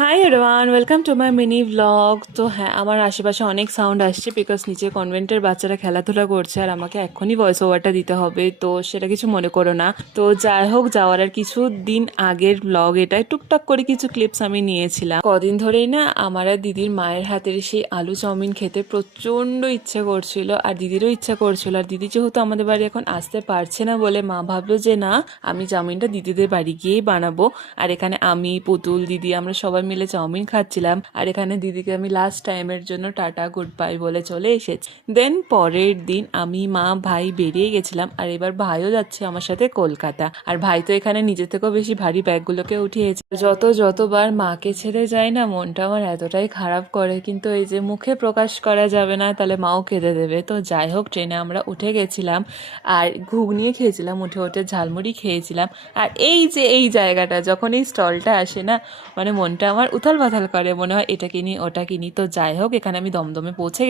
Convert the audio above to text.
Hi everyone, welcome to my mini blog. তো হ্যাঁ, আমার আশেপাশে অনেক সাউন্ড আসছে বিকজ নিচে কনভেন্টের বাচ্চারা খেলাধুলা করছে আর আমাকে এখনই ভয়েস ওভারটা দিতে হবে, তো সেটা কিছু মনে করো না। তো যাই হোক, যাওয়ার আর কিছু দিন আগের ব্লগ এটা, টুকটাক করে কিছু ক্লিপস আমি নিয়েছিলাম। কদিন ধরেই না আমার আর দিদির মায়ের হাতের সেই আলু চাউমিন খেতে প্রচণ্ড ইচ্ছে করছিল, আর দিদিরও ইচ্ছা করছিল। আর দিদি যেহেতু আমাদের বাড়ি এখন আসতে পারছে না বলে মা ভাবলো যে না, আমি চাউমিনটা দিদিদের বাড়ি গিয়েই বানাবো। আর এখানে আমি, পুতুল, দিদি আমরা সবাই মিলে চাউমিন খাচ্ছিলাম। আর এখানে দিদিকে আমি লাস্ট টাইমের জন্য টাটা গুড বাই বলে চলে এসেছি। দেন পরের দিন আমি, মা, ভাই বেরিয়ে গেছিলাম। আর এবার ভাইও যাচ্ছে আমার সাথে কলকাতা। আর ভাই তো এখানে নিজে থেকেও বেশি ভারী ব্যাগগুলোকে উঠিয়েছে। যতবার মাকে ছেড়ে যায় না, মনটা আমার এতটাই খারাপ করে, কিন্তু এই যে মুখে প্রকাশ করা যাবে না, তাহলে মাও কেঁদে দেবে। তো যাই হোক, ট্রেনে আমরা উঠে গেছিলাম আর ঘুগনিয়ে খেয়েছিলাম, উঠে উঠে ঝালমুড়ি খেয়েছিলাম। আর এই যে এই জায়গাটা যখন এই স্টলটা আসে না, মানে মনটা আমার উথাল পাথাল করে, মনে হয় এটা কিনি ওটা কিনি। তো যাই হোক, এখানে আমি দমদমে পৌঁছে